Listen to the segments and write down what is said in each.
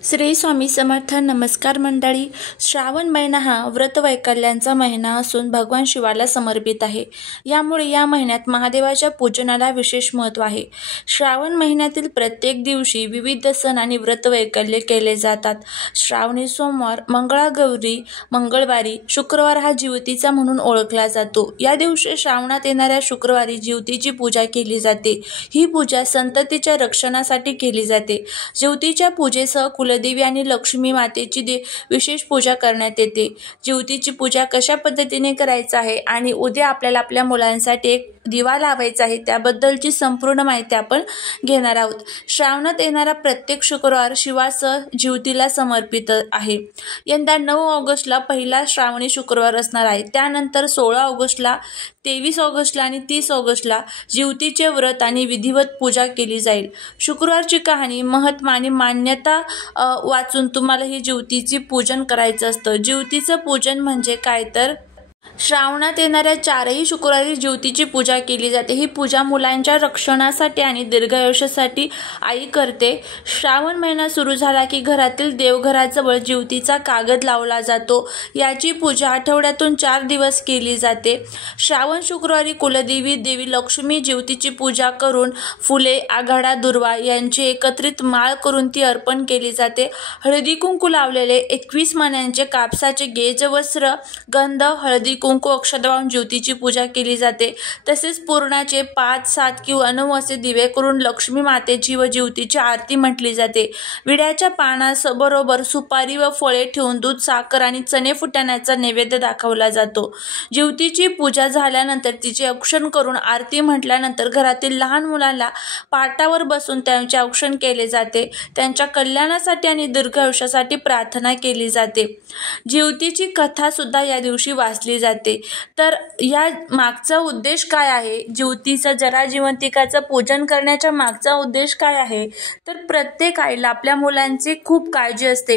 श्री स्वामी समर्थ. नमस्कार मंडळी. श्रावण महिना हा व्रतवैकल्यांचा महिना असून भगवान शिवाला समर्पित आहे. यामुळे या महिन्यात महादेवाच्या पूजनाला विशेष महत्त्व आहे. श्रावण महिन्यातील प्रत्येक दिवशी विविध सण आणि व्रतवैकल्य केले जातात. श्रावणी सोमवार, मंगळागौरी, मंगळवारी, शुक्रवार हा ज्योतीचा म्हणून ओळखला जातो. या दिवशी श्रावणात येणाऱ्या शुक्रवारी ज्योतीची पूजा केली जाते. ही पूजा संततीच्या रक्षणासाठी केली जाते. ज्योतीच्या पूजेसह कुलदेवी आणि लक्ष्मी मातेची विशेष पूजा करण्यात येते. ज्योतीची पूजा कशा पद्धतीने करायचं आहे आणि उद्या आपल्याला आपल्या मुलांसाठी एक दिवा लावायचा आहे त्याबद्दलची संपूर्ण माहिती आपण घेणार आहोत. श्रावणात येणारा प्रत्येक शुक्रवार शिवासह ज्योतीला समर्पित आहे. यंदा 9 ऑगस्टला पहिला श्रावणी शुक्रवार असणार आहे. त्यानंतर 16 ऑगस्टला, 23 ऑगस्टला आणि 30 ऑगस्टला ज्योतीचे व्रत आणि विधिवत पूजा केली जाईल. शुक्रवारची कहाणी, महत्त्व आणि मान्यता वाचून तुम्हाला ही ज्योतीची पूजन करायचं असतं. ज्योतीचं पूजन म्हणजे काय तर श्रावणात येणाऱ्या 4ही शुक्रवारी ज्योतीची पूजा केली जाते. ही पूजा मुलांच्या रक्षणासाठी आणि दीर्घायुष्यासाठी आई करते. श्रावण महिना सुरू झाला की घरातील देवघराजवळ ज्योतीचा कागद लावला जातो. याची पूजा आठवड्यातून 4 दिवस केली जाते. श्रावण शुक्रवारी कुलदेवी देवी लक्ष्मी ज्योतीची पूजा करून फुले, आघाडा, दुर्वा यांची एकत्रित माळ करून ती अर्पण केली जाते. हळदी कुंकू लावलेले 21 मण्यांचे कापसाचे गेज, वस्त्र, गंध, हळदी कुंकू, अक्षता वाहून ज्योतीची पूजा केली जाते. तसेच पूर्णाचे 5, 7 किंवा 9 असे दिवे करून लक्ष्मी मातेची व ज्योतीची आरती म्हटली जाते. विड्याच्या पानाबरोबर सुपारी व फळे ठेवून दूध, साखर आणि चणे फुटाण्याचा नैवेद्य दाखवला जातो. ज्योतीची पूजा झाल्यानंतर तिचे औक्षण करून आरती म्हटल्यानंतर घरातील लहान मुलांना पाटावर बसून त्यांचे औक्षण केले जाते. त्यांच्या कल्याणासाठी आणि दीर्घायुष्यासाठी प्रार्थना केली जाते. ज्योतीची कथा सुद्धा या दिवशी वाचली जाते. तर या मागचा उद्देश काय आहे? ज्योतीचं जराजीवंतिकाचं पूजन करण्याच्या मागचा उद्देश काय आहे? तर प्रत्येक आईला आपल्या मुलांची खूप काळजी असते.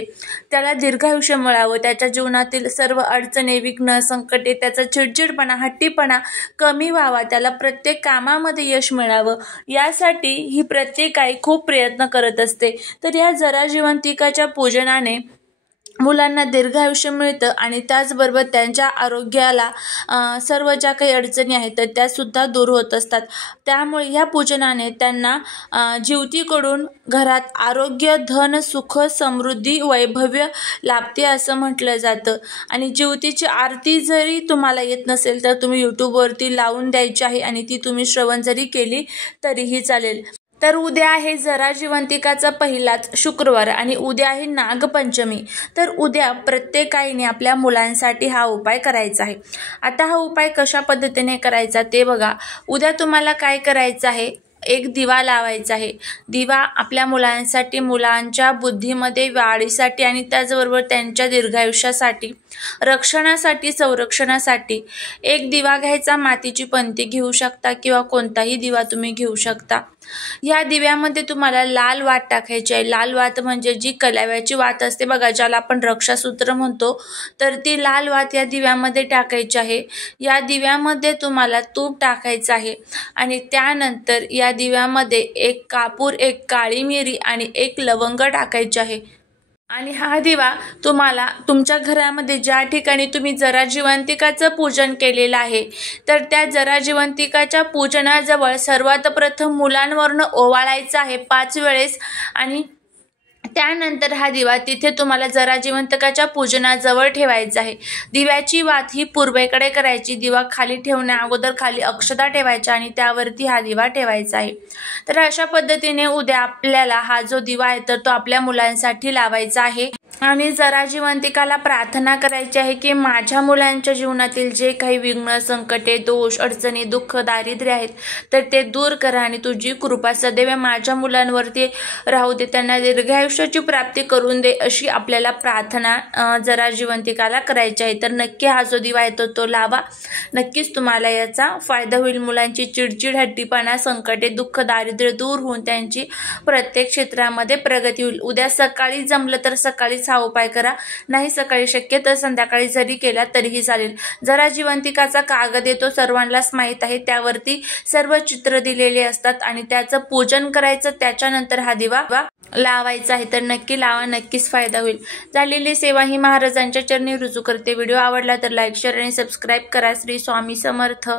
त्याला दीर्घायुष्य मिळावं, त्याच्या जीवनातील सर्व अडचणी, विघ्न, संकटे, त्याचा चिडचिडपणा, हट्टीपणा कमी व्हावा, त्याला प्रत्येक कामामध्ये यश मिळावं, यासाठी ही प्रत्येक आई खूप प्रयत्न करत असते. तर या जराजीवंतिकाच्या पूजनाने मुलांना दीर्घायुष्य मिळतं आणि त्याचबरोबर त्यांच्या आरोग्याला सर्व ज्या काही अडचणी आहेत तर त्यासुद्धा दूर होत असतात. त्यामुळे ह्या पूजनाने त्यांना ज्योतीकडून घरात आरोग्य, धन, सुख, समृद्धी, वैभव्य लाभते असं म्हटलं जातं. आणि ज्योतीची आरती जरी तुम्हाला येत नसेल तर तुम्ही यूट्यूबवरती लावून द्यायची आहे आणि ती तुम्ही श्रवण जरी केली तरीही चालेल. तर उद्या आहे जराजीवंतिकाचा पहिलाच शुक्रवार आणि उद्या आहे नागपंचमी. तर उद्या प्रत्येक आईने आपल्या मुलांसाठी हा उपाय करायचा आहे. आता हा उपाय कशा पद्धतीने करायचा ते बघा. उद्या तुम्हाला काय करायचं आहे? एक दिवा लावायचा आहे. दिवा आपल्या मुलांसाठी, मुलांच्या बुद्धीमध्ये वाढीसाठी आणि त्याचबरोबर त्यांच्या दीर्घायुष्यासाठी, रक्षणासाठी, संरक्षणासाठी एक दिवा घ्यायचा. मातीची पंती घेऊ शकता किंवा कोणताही दिवा तुम्ही घेऊ शकता. या दिव्यामध्ये तुम्हाला लाल वात टाकायची आहे. लाल वात म्हणजे जी कलाव्याची वात असते बघा, ज्याला आपण रक्षासूत्र म्हणतो, तर ती लाल वात या दिव्यामध्ये टाकायची आहे. या दिव्यामध्ये तुम्हाला तूप टाकायचं आहे आणि त्यानंतर या दिव्यामध्ये 1 कापूर, 1 काळी मिरी आणि 1 लवंग टाकायचे आहे. आणि हा दिवा तुम्हाला तुमच्या घरामध्ये ज्या ठिकाणी तुम्ही जराजीवंतिकाचं पूजन केलेलं आहे तर त्या जराजीवंतिकाच्या पूजनाजवळ सर्वात प्रथम मुलांवरनं ओवाळायचा आहे 5 वेळेस आणि त्यानंतर हा दिवा तिथे तुम्हाला जराजीवंतिकाच्या पूजनाजवळ ठेवायचा आहे. दिव्याची वात ही पूर्वेकडे करायची. दिवा खाली ठेवण्या अगोदर खाली अक्षता ठेवायच्या आणि त्यावरती हा दिवा ठेवायचा आहे. तर अशा पद्धतीने उद्या आपल्याला हा जो दिवा आहे तर तो आपल्या मुलांसाठी लावायचा आहे आणि जराजीवंतिकाला प्रार्थना करायची आहे की माझ्या मुलांच्या जीवनातील जे काही विघ्न, संकटे, दोष, अडचणी, दुःख, दारिद्र्य आहेत तर ते दूर करा आणि तुझी कृपा सदैव माझ्या मुलांवरती राहू दे, त्यांना दीर्घायुष्याची प्राप्ती करून दे, अशी आपल्याला प्रार्थना जराजीवंतिकाला करायची आहे. तर नक्की हा जो दिवा आहे तो लावा. नक्कीच तुम्हाला याचा फायदा होईल. मुलांची चिडचिड, हट्टीपणा, संकटे, दुःख, दारिद्र्य दूर होऊन त्यांची प्रत्येक क्षेत्रामध्ये प्रगती होईल. उद्या सकाळी जमलं तर सकाळीच हा उपाय करा. नाही सकाळी शक्य तर संध्याकाळी जरी केला तरीही चालेल. जरा जीवंतिकाचा कागद येतो, सर्वांनाच माहीत आहे. त्यावरती सर्व चित्र दिलेले असतात आणि त्याचं पूजन करायचं. त्याच्यानंतर हा दिवा लावायचा आहे. तर नक्की लावा, नक्कीच फायदा होईल. झालेली सेवा ही महाराजांच्या चरणी रुजू करते. व्हिडिओ आवडला तर लाईक, शेअर आणि सबस्क्राईब करा. श्री स्वामी समर्थ.